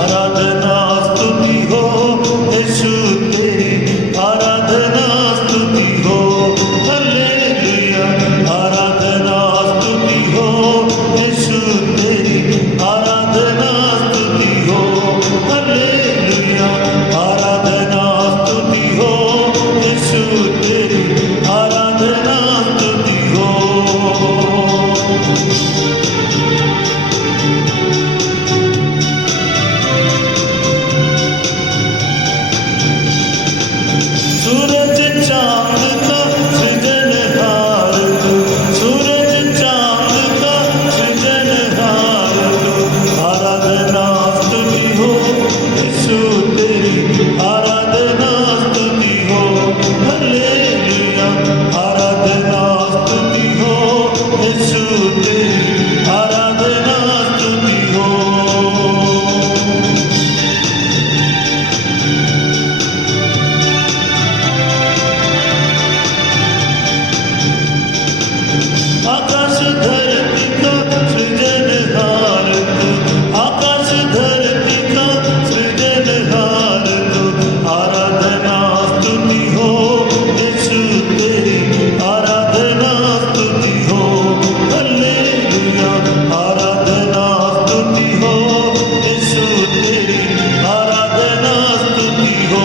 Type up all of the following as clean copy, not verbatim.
आराधना स्तुति हो यीशु तेरी, आराधना स्तुति हो हालेलुया। आराधना स्तुति हो यीशु तेरी, आराधना स्तुति हो हालेलुया। आराधना स्तुति हो यीशु तेरी, आराधना स्तुति हो। सूरज चांद का सृजनहार तू, सूरज चांद का सृजनहार तू, आराधना स्तुति हो यीशु तेरी, आराधना स्तुति हो हालेलुया। आराधना स्तुति हो यीशु तेरी, आराधना स्तुति हो। आकाश धरती का सृजनहार तू, आकाश धरती का सृजनहार तू, आराधना स्तुति हो यीशु तेरी, आराधना स्तुति हो हालेलुया। आराधना स्तुति हो यीशु तेरी, आराधना स्तुति हो।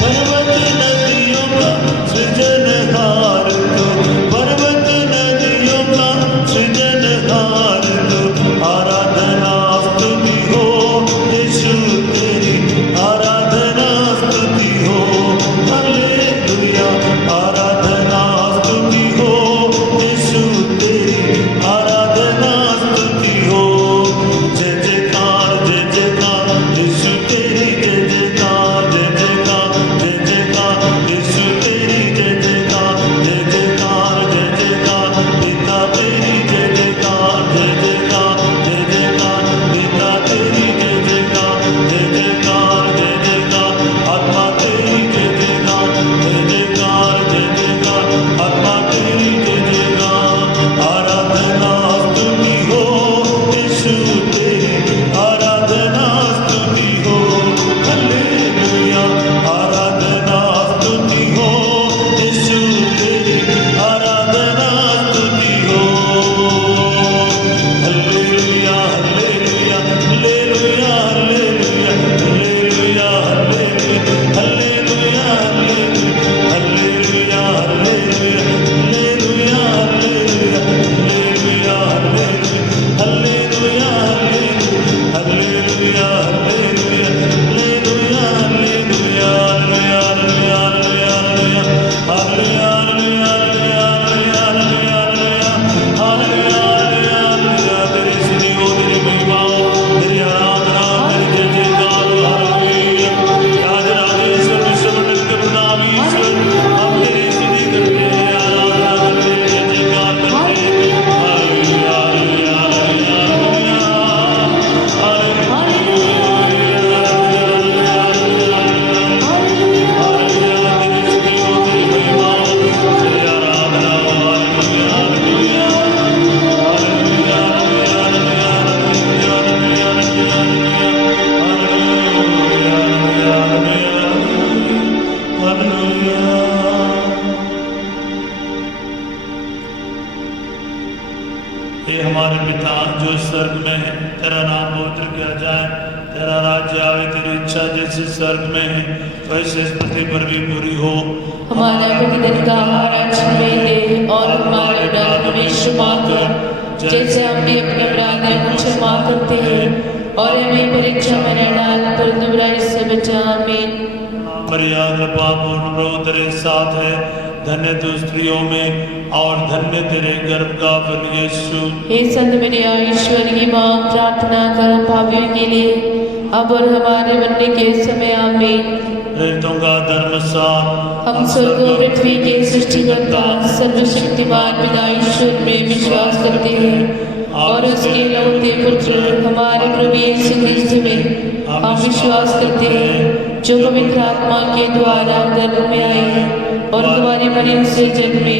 पर्वत नदियों का सृजनहार तू, पर्वत नदियों का सृजनहार तू, आराधना स्तुति हो यीशु तेरी, आराधना स्तुति हो हालेलुया। आराधना स्तुति हो यीशु तेरी, आराधना स्तुति हो। जय जयकार यीशु तेरी, जय जयकार यीशु तेरी, जय जयकार पिता तेरी, जय जयकार पिता तेरी, जय जयकार आत्मा तेरी, जय जयकार आत्मा तेरी, जय जयकार। आराधना स्तुति हो यीशु तेरी, आराधना स्तुति हो हालेलुया। आराधना स्तुति हो यीशु तेरी, आराधना स्तुति हो hallelujah. Hallelujah hallelujah hallelujah hallelujah hallelujah hallelujah hallelujah hallelujah hallelujah hallelujah hallelujah हे हमारे पिता जो स्वर्ग में है, तेरा नाम पवित्र किया जाए, तेरा राज्य आवे, तेरी इच्छा जैसे स्वर्ग में है वैसे इस पृथ्वी पर भी पूरी हो। हमारा प्रतिदिन का आहार आज हमें दे और हमारे अपराध हमें क्षमा कर जैसे हम भी अपने अपराधियों को क्षमा करते हैं, और हमें परीक्षा में न डाल परंतु बुराई से बचा। आमीन। मरिया कृपा पूर्ण प्रभु तेरे साथ है, धन्य तू स्त्रियों में और धन्य तेरे गर्भ का फल यीशु। हे संत मरिया ईश्वर की माँ, प्रार्थना कर पापियों के लिए अब और हमारे मरने के समय। आमीन। प्रेरितों का धर्म सार, हम स्वर्ग और पृथ्वी के सृष्टिकर्ता सर्वशक्तिमान पिता ईश्वर में विश्वास करते हैं और उसके लौटे पुत्र हमारे प्रभु यीशु क्रिस्त में हम विश्वास करते हैं जो पवित्र आत्मा के द्वारा गर्भ में आई और कुंवारी मरियम से जन्मी,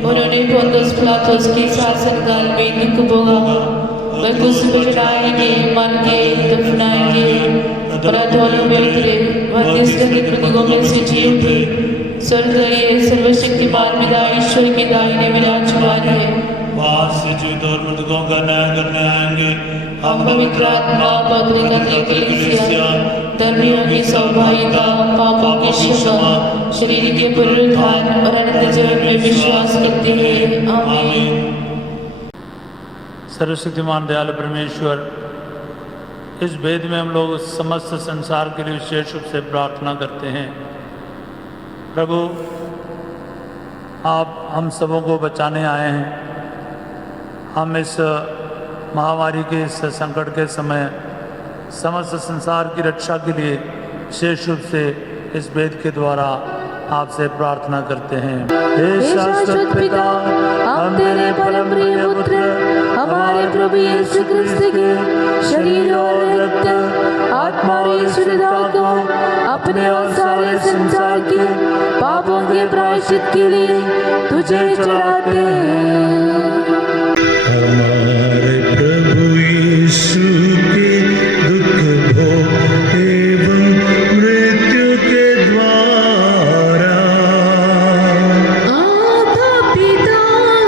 उन्होंने पोंतुस पिलातुस के शासनकाल में दुख भोगा, वे क्रूस पर चढ़ाएंगे, मर गए, दफनाएंगे और अधोलोक में उतरे, वह तीसरे दिन मृतकों में से जी उठे, स्वर्ग गए, सर्वशक्तिमान पिता ईश्वर के दाहिने विराजमान है, वहाँ से जीवित और मृतकों का न्याय करने आएंगे। हम पवित्र आत्मा, पवित्र कलीसिया, धर्मियों की सौभाग्यता, पापों की क्षमा, शरीर के पुनरुत्थान और अनंत जीवन में विश्वास करते हैं। आमीन। सर्वशक्तिमान दयालु परमेश्वर, इस भेद में हम लोग समस्त संसार के लिए विशेष रूप से प्रार्थना करते हैं। प्रभु, आप हम सबों को बचाने आए हैं। हम इस महामारी के इस संकट के समय समस्त संसार की रक्षा के लिए विशेष रूप से इस भेद के द्वारा आपसे प्रार्थना करते हैं। हे शाश्वत पिता, हम तेरे परम प्रिय पुत्र हमारे प्रभु यीशु क्रिस्त के शरीर और रक्त, आत्मा और ईश्वरता को अपने और सारे संसार के पापों के प्रायश्चित के लिए तुझे चढ़ाते हैं। हमारे प्रभु यीशु के दुख भोग एवं मृत्यु के द्वारा आप पिता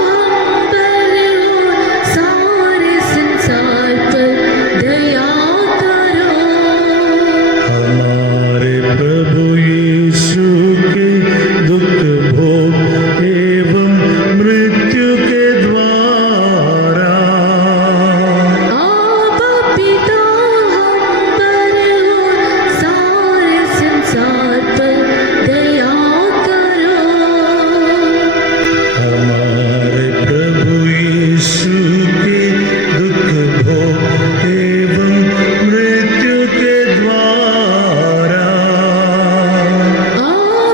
हम पर हो, सारे संसार पर दया करो। हमारे प्रभु यीशु के दुख भोग एवं मृत्यु के द्वारा आप पिता हम पर हो, सारे संसार पर दया करो। हमारे प्रभु यीशु के दुख भोग एवं मृत्यु के द्वारा आप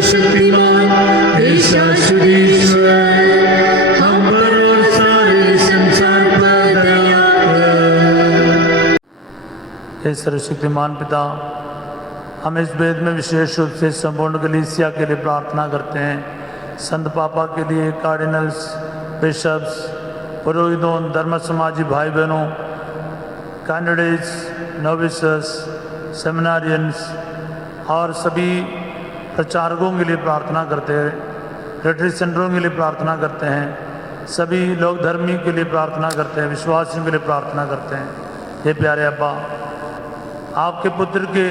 सर्वशक्तिमान हे शाश्वत ईश्वर, हम पर और सारे संसार पर दया कर। हे सर्वशक्तिमान पिता, हम इस वेद में विशेष रूप से संपूर्ण कलीसिया के लिए प्रार्थना करते हैं। संत पापा के लिए, कार्डिनल्स, बिशप्स, पुरोहितों, धर्म समाजी भाई बहनों, कैंडिडेट्स, नोविसेस, सेमिनारियंस और सभी प्रचारकों के लिए प्रार्थना करते हैं। रिट्रीट सेंटरों के लिए प्रार्थना करते हैं। सभी लोग धर्मी के लिए प्रार्थना करते हैं, विश्वासियों के लिए प्रार्थना करते हैं। हे प्यारे अब्बा, आपके पुत्र के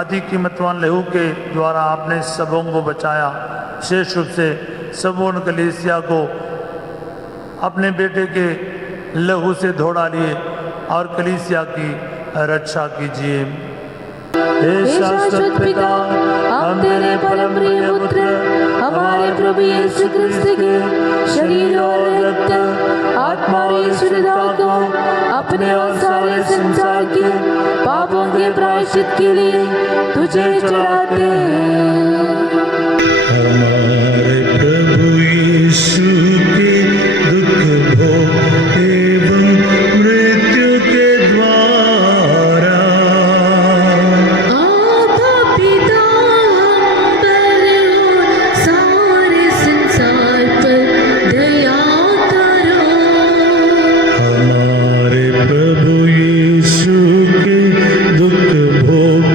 अति कीमतवान लहू के द्वारा आपने सबों को बचाया। विशेष रूप से संपूर्ण कलीसिया को अपने बेटे के लहू से धो डालिए और कलीसिया की रक्षा कीजिए। हे शाश्वत पिता, हम तेरे परम प्रिय पुत्र हमारे प्रभु यीशु क्रिस्त के शरीर और रक्त, आत्मा और ईश्वरता को अपने और सारे संसार के पापों के प्रायश्चित के लिए तुझे चढ़ाते हैं। हमारे प्रभु यीशु के दुख भोग एवं मृत्यु के द्वारा आभा पिता हम पर और सारे संसार पर दया करो। हमारे प्रभु यीशु के दुख भोग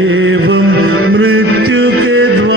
एवं मृत्यु के द्वारा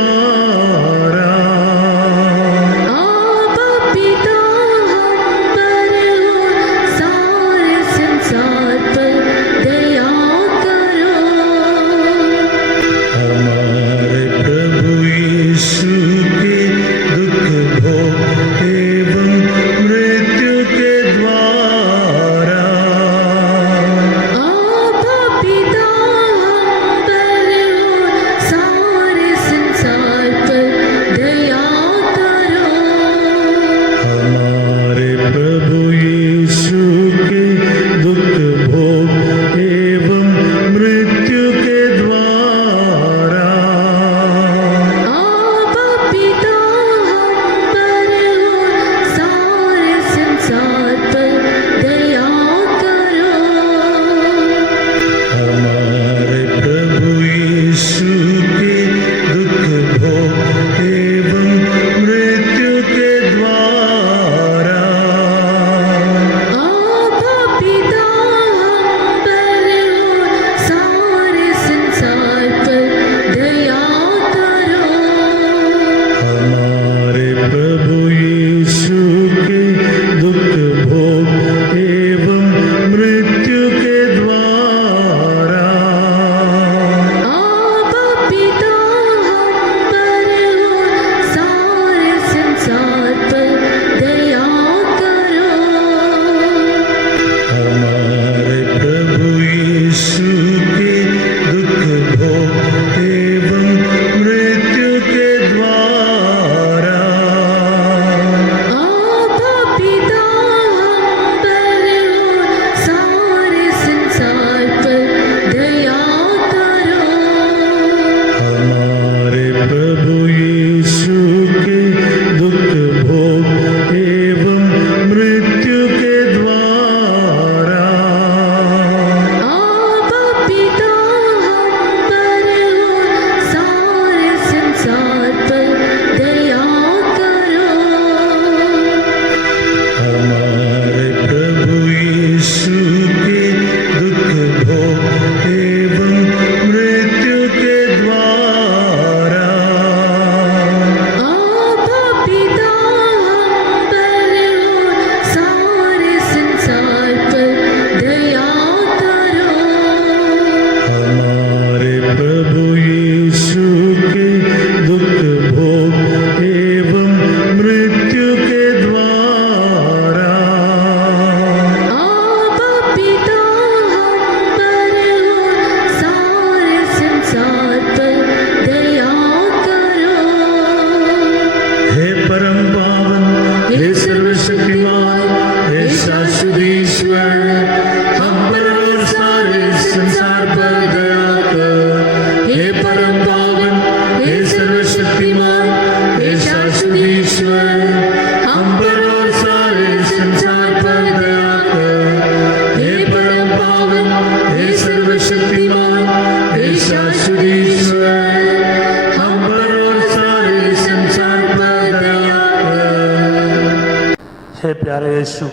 प्यारे यीशु,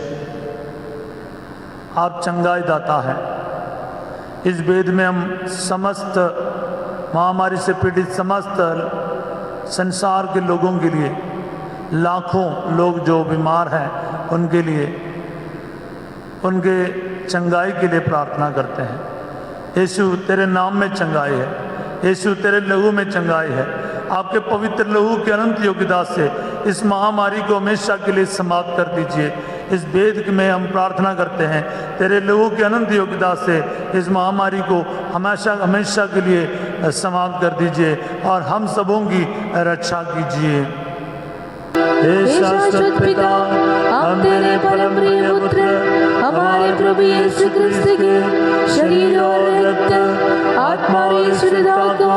आप चंगाई दाता हैं। इस वेद में हम समस्त महामारी से पीड़ित समस्त संसार के लोगों के लिए, लाखों लोग जो बीमार हैं उनके लिए, उनके चंगाई के लिए प्रार्थना करते हैं। यीशु, तेरे नाम में चंगाई है। यीशु, तेरे लहू में चंगाई है। आपके पवित्र लहू की अनंत योग्यता से इस महामारी को हमेशा के लिए समाप्त कर दीजिए। इस वेद में हम प्रार्थना करते हैं, तेरे लहू की अनंत योग्यता से इस महामारी को हमेशा हमेशा के लिए समाप्त कर दीजिए और हम सबों की रक्षा कीजिए। हे शाश्वत पिता, हम तेरे परम प्रिय पुत्र हमारे प्रभु यीशु क्रिस्त के शरीर और रक्त, आत्मा और ईश्वरता को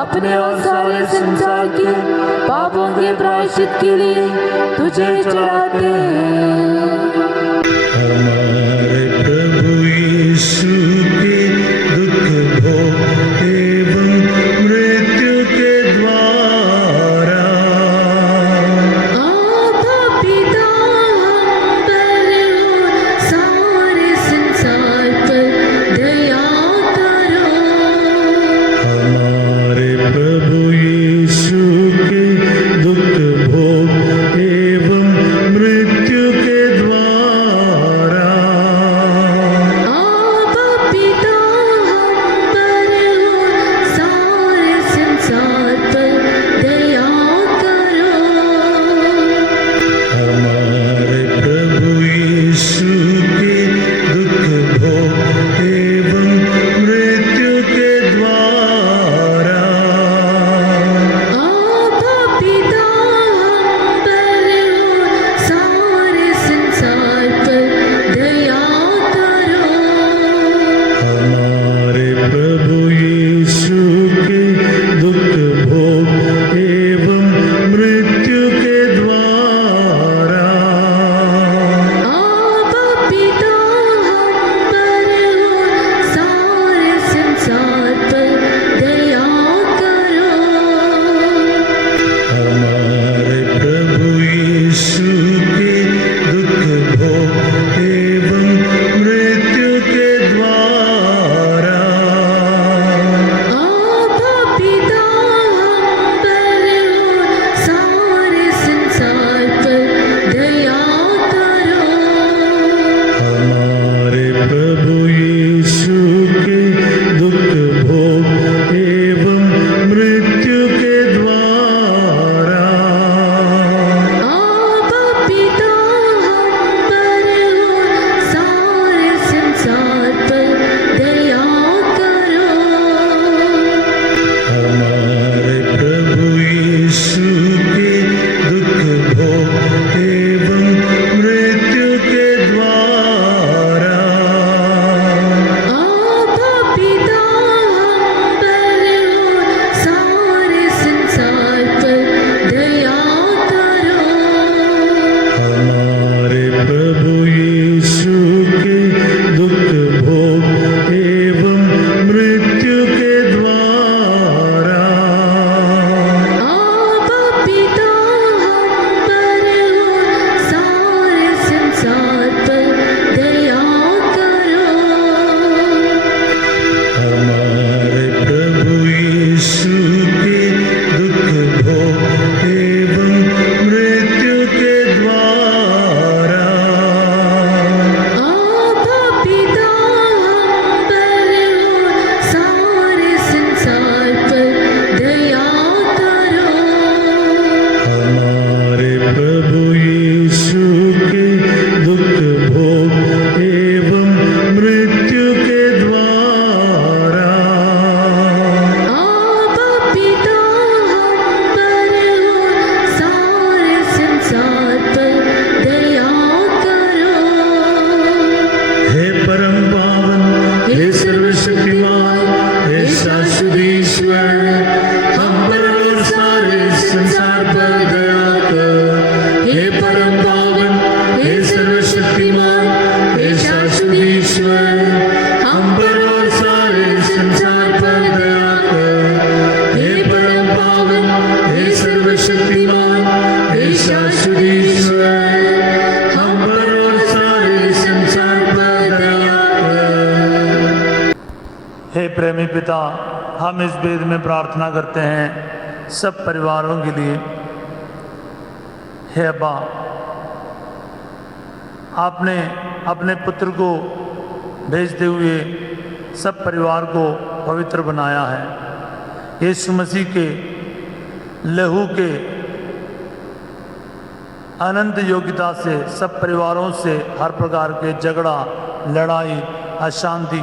अपने और सारे संसार के पापों के प्रायश्चित के लिए तुझे चढ़ाते हैं। हमारे प्रभु यीशु के दुख भोग एवं मृत्यु के द्वारा आपका पिता हम पर और सारे संसार पर दया करो। हमारे प्रभु यीशु के दुख भोग एवं मृत्यु के द्वारा आपका पिता हम पर और सारे संसार पर दया करो। हमारे प्रभु यीशु के दुख भोग एवं मृत्यु के द्वारा आपका पिता हम पर और सारे संसार पर दया करो। हमारे प्रभु यीशु के दुख भोग एवं मृत्यु के द्वारा आपका पिता हम पर और सारे संसार पर दया करो। हमारे प्रभु यीशु के दुख भोग एवं मृत्यु के द्वारा आपका पिता हम पर और सारे संसार पर दया करो। हमारे प्रभु यीशु के दुख भोग एवं मृत्यु के द्वारा आपका पिता हम पर और सारे संसार पर दया करो। हमारे प्रभु यीशु के दुख भोग एवं मृत्यु के द्वारा आपका पिता हम पर और सारे संसार पर दया करो। हमारे प्रभु यीशु के दुख भोग एवं मृत्यु के द्वारा आपका पिता हम पर और सारे संसार पर दया करो। हमारे प्रभु यीशु के दुख भोग एवं मृत्यु के द्वारा आपका पिता हम पर और सारे संसार पर दया करो। हमारे प्रभु यीशु के दुख भोग एवं मृत्यु के द्वारा आपका पिता हम पर और सारे संसार पर दया करो। हे परम पावन, हे सर्वशक्तिमान, हे शाश्वत ईश्वर, हम पर और सारे संसार पर दया कर। हे परम पावन, हे सर्वशक्तिमान, हे शाश्वत ईश्वर, हम पर और सारे संसार पर दया कर। हे परम पावन, हे सर्वशक्तिमान, हे शाश्वत ईश्वर, हम पर प्रेमी पिता, हम इस वेद में प्रार्थना करते हैं सब परिवारों के लिए। हे अब्बा, आपने अपने पुत्र को भेजते हुए सब परिवार को पवित्र बनाया है। यीशु मसीह के लहू के अनंत योग्यता से सब परिवारों से हर प्रकार के झगड़ा, लड़ाई, अशांति,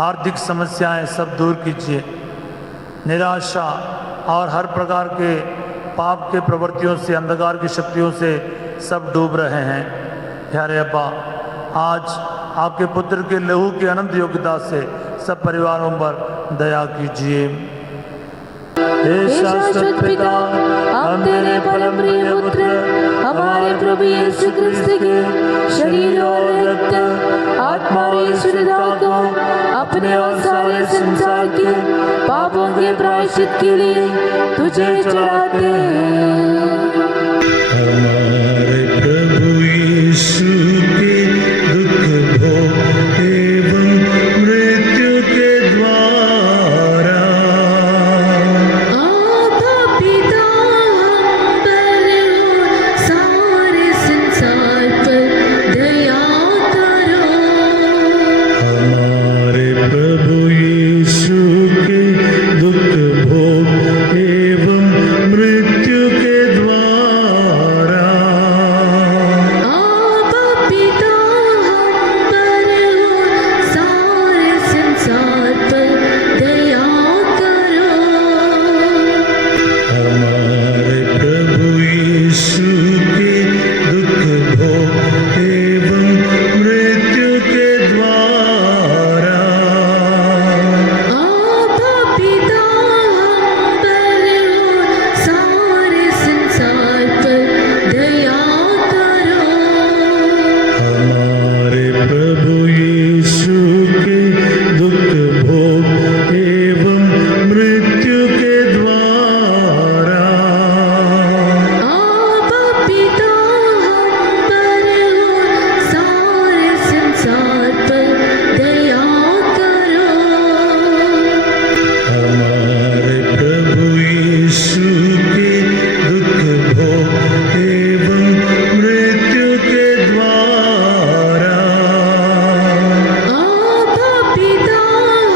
आर्थिक समस्याएं सब दूर कीजिए। निराशा और हर प्रकार के पाप के प्रवृत्तियों से, अंधकार की शक्तियों से सब डूब रहे हैं। प्यारे अब्बा, आज आपके पुत्र के लहू की अनंत योग्यता से सब परिवारों पर दया कीजिए। हे शाश्वत पिता, हम तेरे परम प्रिय पुत्र हमारे प्रभु यीशु क्रिस्त के शरीर और रक्त, आत्मा और ईश्वरता को अपने और सारे संसार के पापों के प्रायश्चित के लिए तुझे चढ़ाते हैं। हमारे प्रभु यीशु के दुख भोग एवं मृत्यु के द्वारा आभा पिता, हम पर हो सारे संसार पर दया करो। हमारे प्रभु यीशु के दुख भोग एवं मृत्यु के द्वारा आभा पिता, हम पर हो सारे संसार पर दया करो। हमारे प्रभु यीशु के दुख भोग एवं मृत्यु के द्वारा आभा पिता, हम पर हो सारे संसार पर दया करो। हमारे प्रभु यीशु के दुख भोग एवं मृत्यु के द्वारा आभा पिता, हम पर हो सारे संसार पर दया करो। हमारे प्रभु यीशु के दुख भोग एवं मृत्यु के द्वारा आभा पिता, हम पर हो सारे संसार पर दया करो। हमारे प्रभु यीशु के दुख भोग एवं मृत्यु के द्वारा आभा पिता,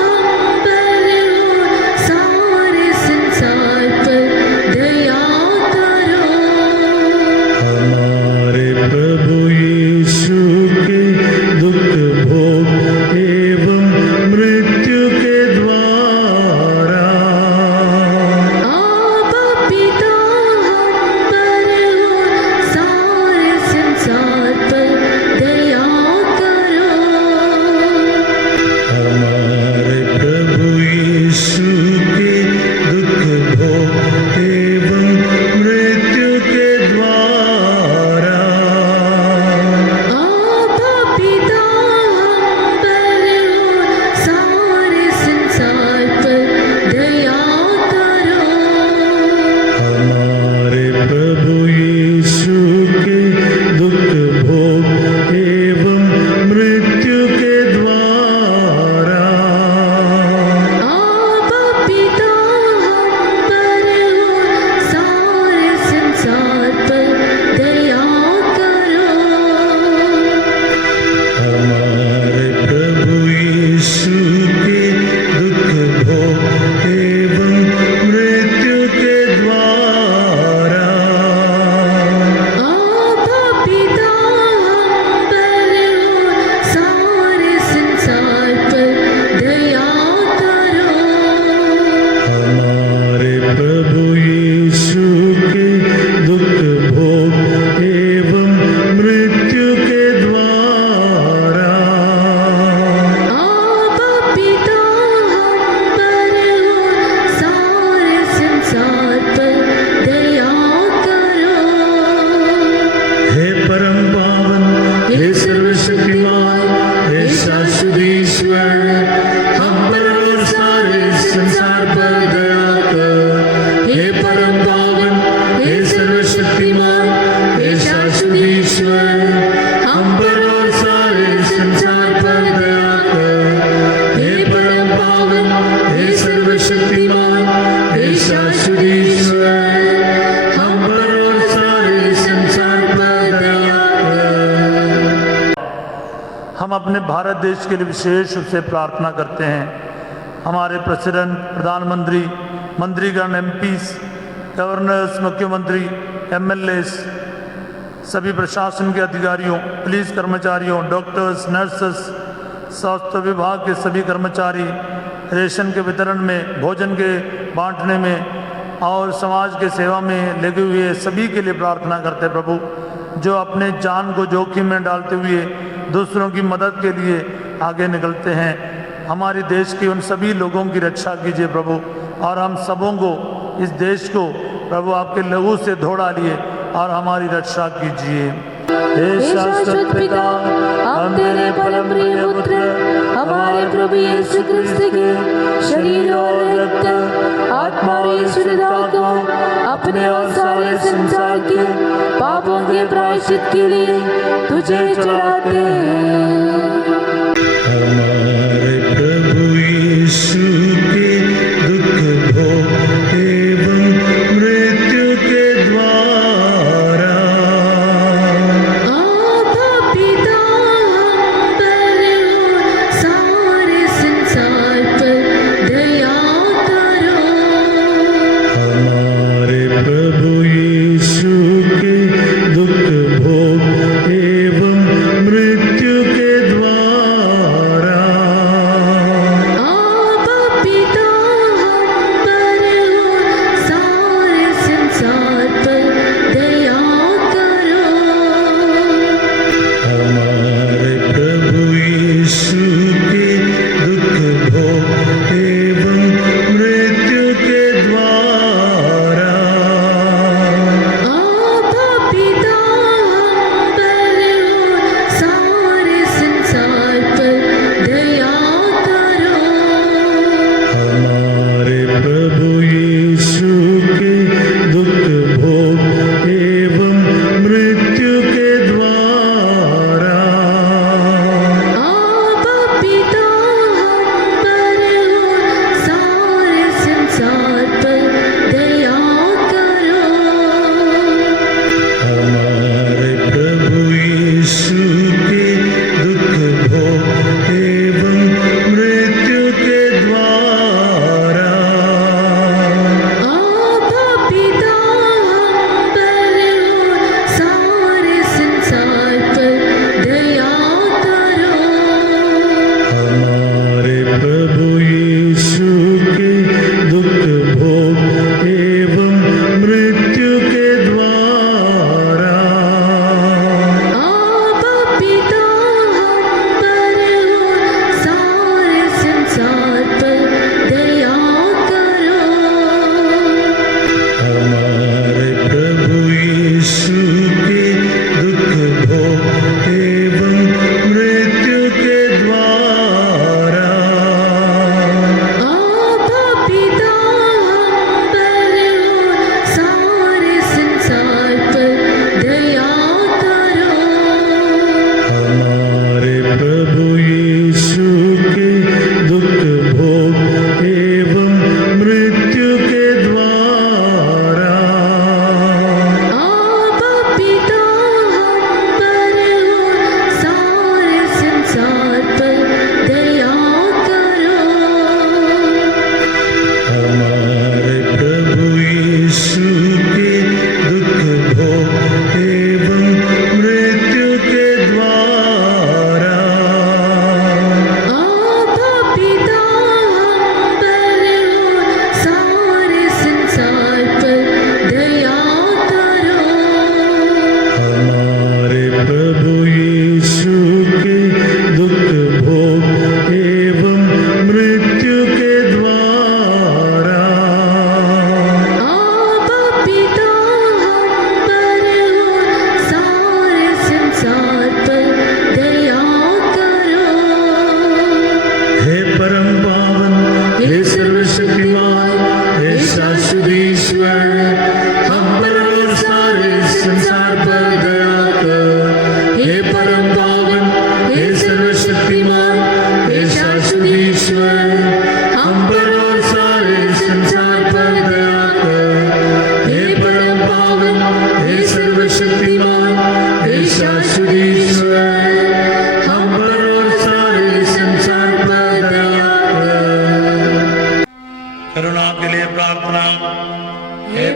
हम पर हो सारे संसार पर दया करो। हमारे प्रभु यीशु के दुख भोग एवं मृत्यु के द्वारा आभा पिता, हम पर हो सारे संसार पर दया करो। हमारे प्रभु यीशु के दुख भोग एवं मृत्यु के द्वारा आभा पिता, हम पर हो सारे संसार पर दया करो। हमारे प्रभु यीशु के दुख भोग एवं मृत्यु के द्वारा आभा पिता, हम पर हो सारे संसार पर दया करो। हमारे प्रभु यीशु के दुख भोग एवं मृत्यु के द्वारा आभा पिता, हम पर हो सारे संसार पर दया करो। हे परम पावन, हे सर्वशक्तिमान, हे शाश्वत ईश्वर, हम पर और सारे संसार पर दया कर। हे परम पावन, अपने भारत देश के लिए विशेष रूप से प्रार्थना करते हैं। हमारे प्रेसिडेंट, प्रधानमंत्री, मंत्रीगण, एमपीस, गवर्नर्स, मुख्यमंत्री, एमएलएस, सभी प्रशासन के अधिकारियों, पुलिस कर्मचारियों, डॉक्टर्स, नर्सेस, स्वास्थ्य विभाग के सभी कर्मचारी, रेशन के वितरण में, भोजन के बांटने में और समाज के सेवा में लगे हुए सभी के लिए प्रार्थना करते हैं प्रभु, जो अपने जान को जोखिम में डालते हुए दूसरों की मदद के लिए आगे निकलते हैं। हमारे देश के उन सभी लोगों की रक्षा कीजिए प्रभु, और हम सबों को, इस देश को प्रभु आपके लहू से धो डालिए और हमारी रक्षा कीजिए। हे शाश्वत पिता, हम तेरे परम प्रिय पुत्र हमारे प्रभु यीशु क्रिस्त के शरीर और रक्त, आत्मा और ईश्वरता को अपने और सारे संसार के पापों के प्रायश्चित के लिए तुझे चढ़ाते हैं। हमारे प्रभु यीशु के दुख भोग एवं मृत्यु के द्वारा आभा पिता हम पर हो, सारे संसार पर दया करो। हमारे प्रभु यीशु के दुख भोग एवं मृत्यु के द्वारा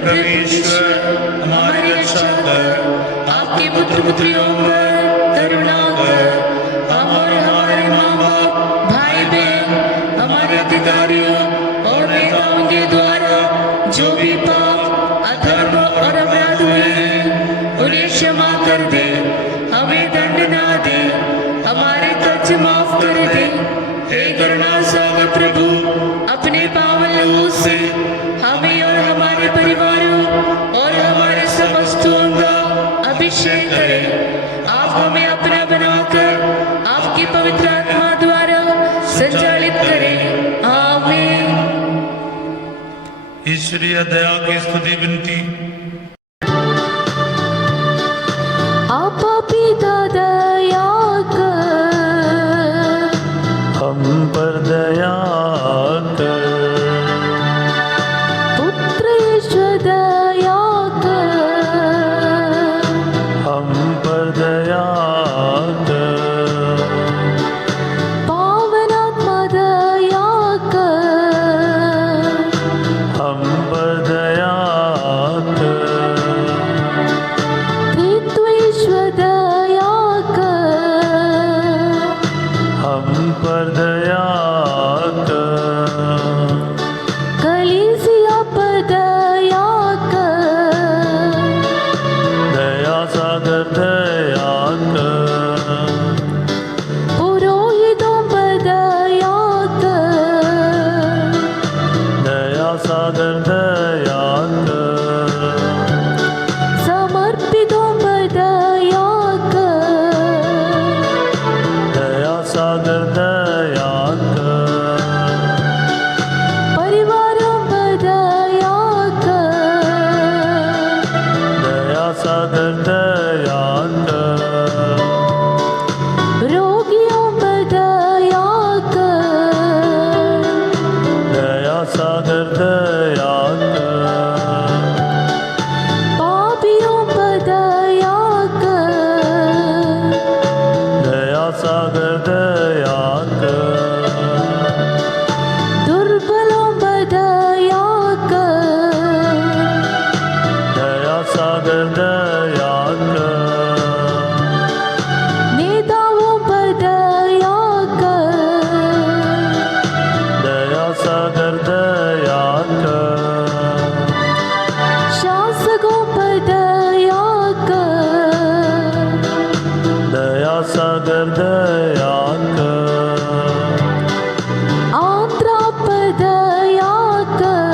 परमेश्वर हमारी रक्षा कर, आपके पुत्र पुत्रियों पर करुणा कर, हम और हमारे माँ बाप, भाई बहन, हमारे अधिकारियों और नेताओं के द्वारा जो भी पाप, अधर्म और अपराध हुए हैं, उन्हें क्षमा कर दे, हमें दंड ना दे, हमारे कर्ज माफ कर दे। हे करुणा सागर प्रभु, अपने पावन लहू से हमें और हमारे परिवारों और हमारे सब वस्तुओं का अभिषेक करें। आप हमें अपना बनाकर आपकी पवित्र आत्मा द्वारा संचालित करें। आमीन। ईश्वरीय दया की स्तुति विनती। आपा पिता दया कर, हम पर दया कर, पुत्र ईश्वर दया कर, हम पर दया कर, पावन आत्मा दया कर, हम पर दया कर, त्रित्व ईश्वर दया कर, हम पर दया कर, कलीसिया पर दया कर, दया सागर दया कर, पुरोहितों पर दया कर, दया सागर दया कर, समर्पितों पर दया कर, दया सागर दया कर, परिवारों पर दया कर, दया सागर दया कर, रोगियों पर दया कर, दया सागर दया कर, पापियों पर दया कर, दया सागर दया कर, दुर्बलों पर दया कर, दया सागर दया कर, नेताओं पर दया कर, दया सागर दया कर, शासकों पर दया कर, दया सागर दया कर, आंध्रा पर दया कर,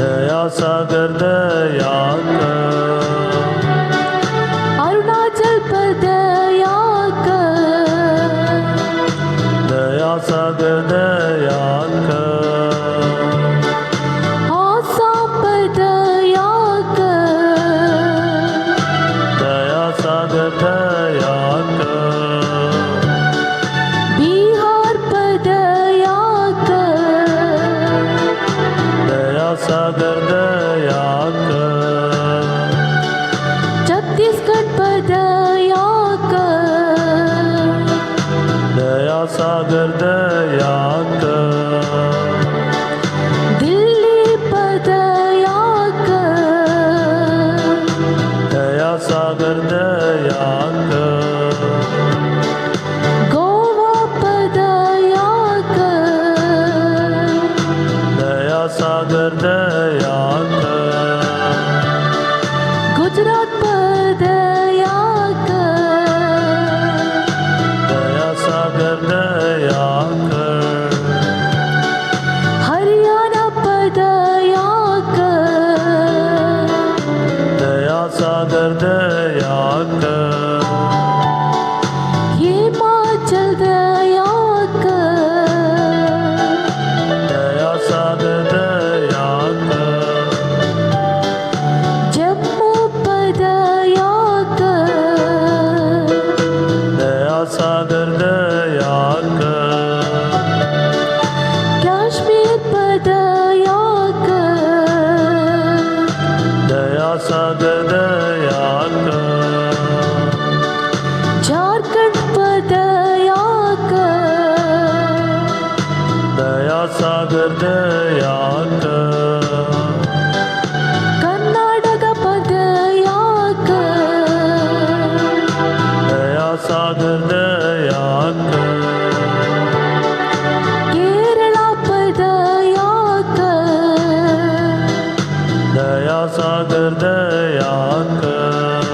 दया सागर दया कर, अरुणाचल पर दया कर, दया सागर दया कर, आसाम पर दया कर, दया सागर दया कर, बिहार पर दया कर, दया सागर दया कर, छत्तीसगढ़ पर दया कर, दया सागर दया कर, दिल्ली पर दया कर, दया सागर दया कर, गोवा पर दया कर, दया सागर दया कर, गुजरात पर दया कर, दया सागर दया कर, हरियाणा पर दया कर, दया सागर दया कर, हिमाचल दया कर, दया सागर दया कर, दया सागर दया कर,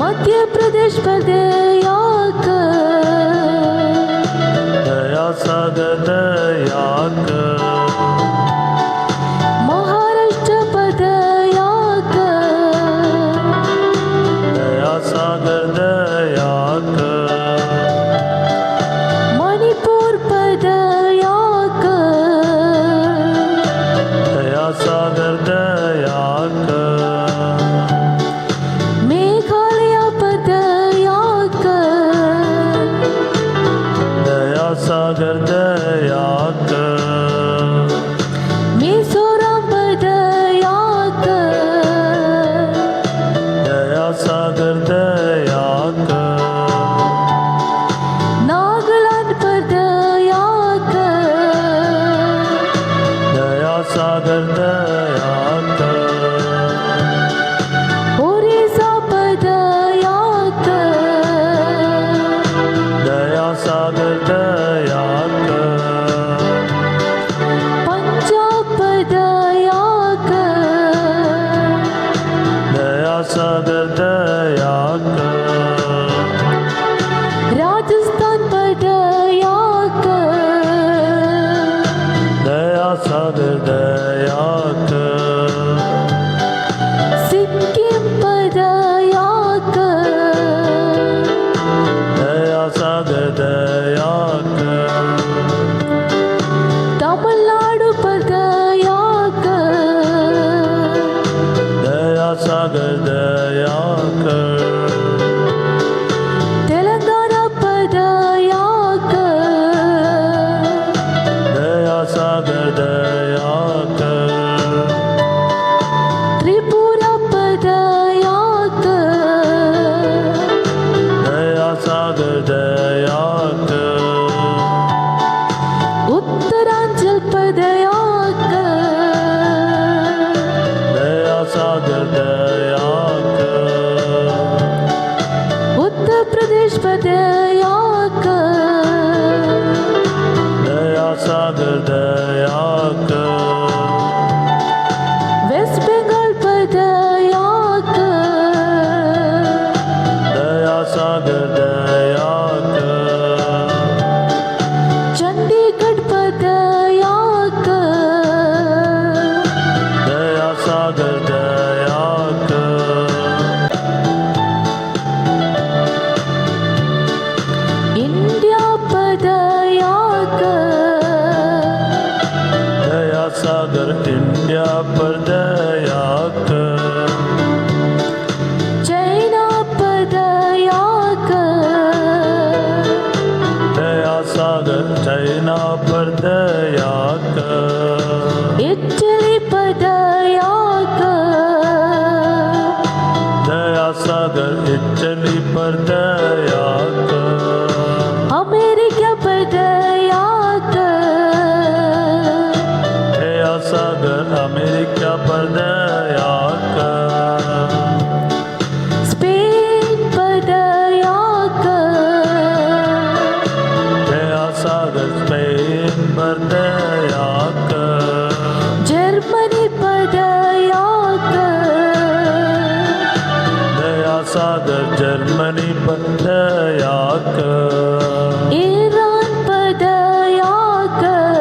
मध्य प्रदेश पर दया कर, दया सागर दया कर, महाराष्ट्र पर दया कर, दया सागर दया कर, मणिपुर पर दया कर, दया सागर दया कर, मेघालय पर दया कर, दया सागर दया कर, मिजोरम पर दया कर, दया सागर दया कर, नागालैंड पर दया कर, दया सागर दया कर, उड़ीसा पर दया कर, दया सागर दया कर, पंजाब पर दया कर, दया सागर दया कर, राजस्थान पर दया कर, दया सागर दया कर, सिक्किम पर दया कर, दया सागर दया कर, तमिलनाडु पर दया कर, दया सागर दया कर, तेलंगाना पर दया कर, दया सागर दया कर, त्रिपुरा पर दया कर, दया सागर दया कर, उत्तरांचल पर दया कर, दया सागर दया कर, उत्तर प्रदेश पर दया कर, दया सागर दया कर, वेस्ट बंगाल पर दया कर, दया सागर दया कर, चंडीगढ़ पर दया कर, दया सागर दया कर, इंडिया पर दया कर, दया सागर इंडिया पर दया कर, चाइना पर दया कर, दया सागर चाइना पर दया कर, इटली पर दया कर, दया सागर इटली पर दया कर, अमेरिका पर दया कर, दया सागर अमेरिका पर दया कर, स्पेन पर दया कर, दया सागर स्पेन पर दया कर, जर्मनी पर दया कर, दया सागर जर्मनी पर दया कर, ईरान पर दया कर,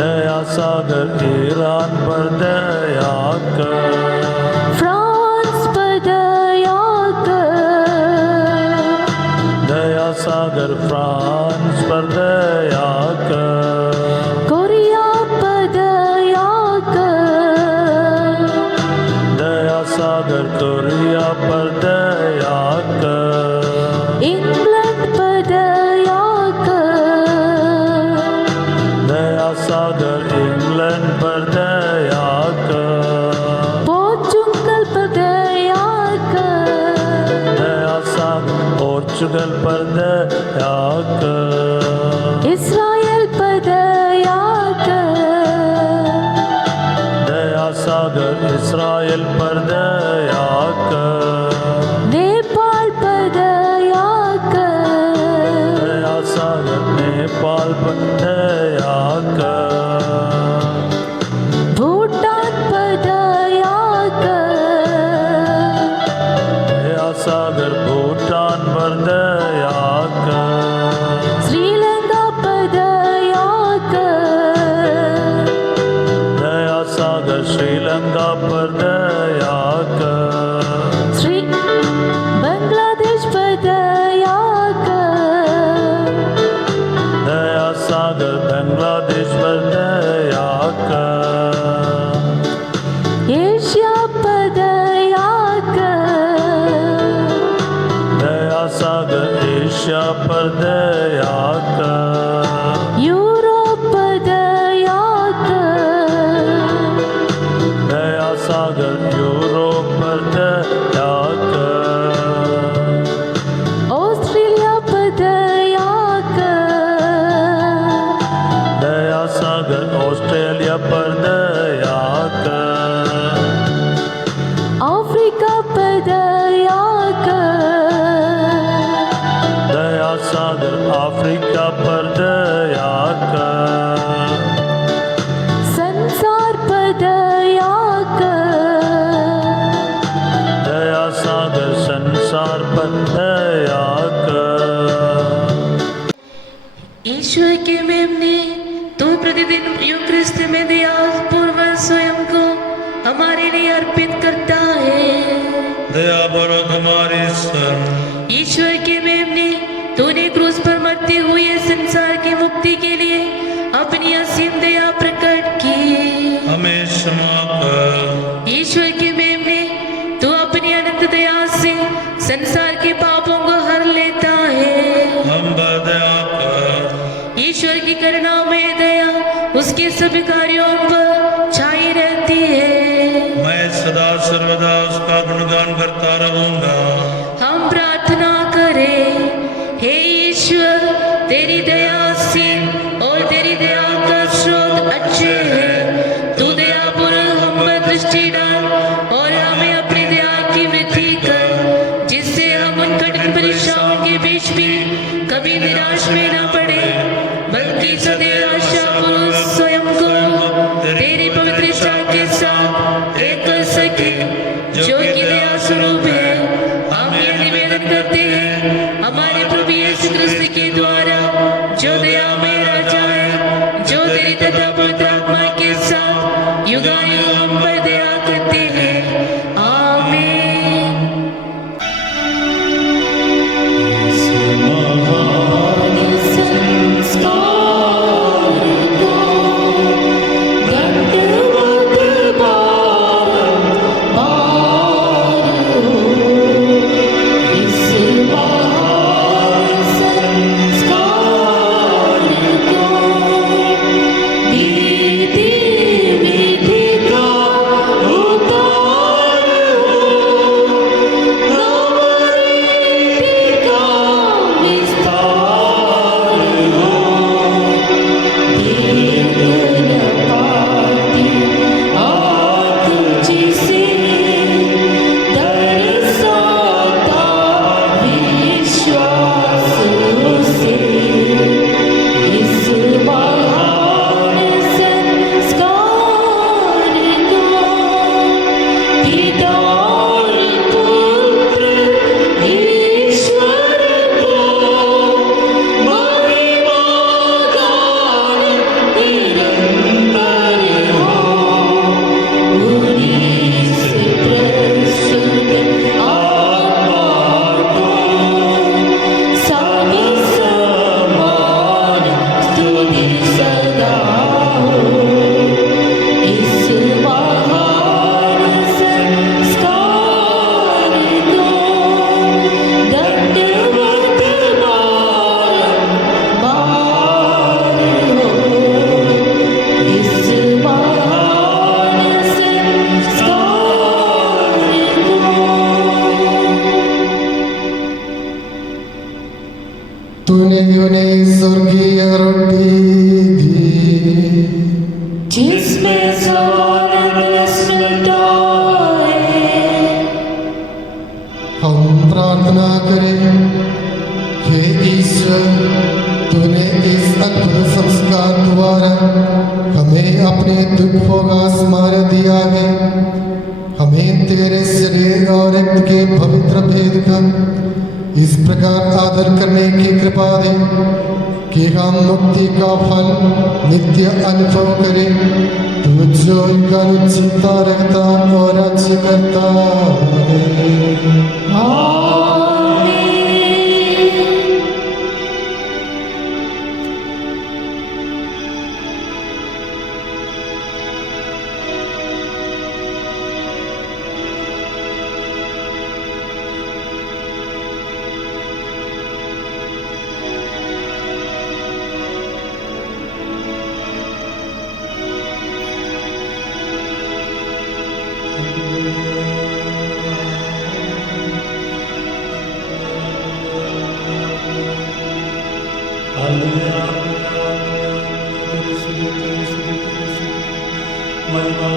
दया सागर ईरान पर दया कर, फ्रांस पर दया कर, दया सागर फ्रांस पर दया कर, कोरिया पर दया कर, दया सागर कोरिया पर दया कर, इंग्लैंड पर दया कर, दया सागर इंग्लैंड पर दया कर, पोर्चुगल पर दया कर, दया सागर पोर्चुगल पर दया कर, इस्राएल पर दया कर, दया सागर इस्राएल पर दया कर, नेपाल पर दया कर, दया सागर नेपाल पर दया कर, भूटान श्रीलंका पर दया कर, श्री बांग्लादेश पर दया कर, दया सागर बांग्लादेश पर दया कर, एशिया पर दया कर, दया सागर एशिया पर दया कर, यूरोप पर दया कर, दया सागर यूरोप पर दया कर, ऑस्ट्रेलिया पर दया कर, दया सागर ऑस्ट्रेलिया पर दया कर, अफ्रीका पर दया कर, दया सागर अफ्रीका पर दया कर, संसार पर दया कर, दया सागर संसार पर दया कर। ईश्वर के मेमने तू प्रतिदिन यूक्रिस्ट में दयापूर्वक स्वयं को हमारे लिए अर्पित करता है। दयापूर्वक हमारे सन, ईश्वर के मेमने तूने क्रूस पर मरते हुए संसार की मुक्ति के लिए अपनी असीम दया प्रकट की। हमें क्षमा कर। ईश्वर के मेमने तू अपनी अनंत दया से संसार के पापों को हर लेता है। हम पर दया कर। ईश्वर की करुणामय दया उसके सभी कार्यों पर छाई रहती है। मैं सदा सर्वदा उसका गुणगान करता रहूंगा। हम प्रार्थना करें, हे ईश्वर तेरी दया से और तेरी दया का स्रोत अच्छे है। तू दयापूर्वक हम पर दृष्टि डाल और हमें अपनी दया की वृद्धि कर, जिससे हम उन कठिन परीक्षाओं के बीच भी कभी निराश में न पड़े, बल्कि सदैव आशापूर्वक स्वयं को तेरी पवित्र इच्छा के साथ एक कर सके, जो कि दया स्वरूप है। हम ये निवेदन करते हैं हमारे प्रभु यीशु क्रिस्त के द्वारा, जो दयामय राजा है, जो तेरी तथा पवित्र आत्मा के साथ युगायुग हम पर दया करते हैं। आमीन। तूने उन्हें स्वर्गीय रोटी दी, जिसमें स्वाद रस मिलता है। हम प्रार्थना करें, हे ईश्वर, तूने इस अद्भुत संस्कार द्वारा हमें अपने दुखों का स्मरण दिया है। हमें तेरे शरीर और रक्त के पवित्र भेद का इस प्रकार आदर करने की कृपा दे कि हम मुक्ति का फल नित्य अनुभव करें। तू जो इनका जीता रहता और राज्य करता महिमा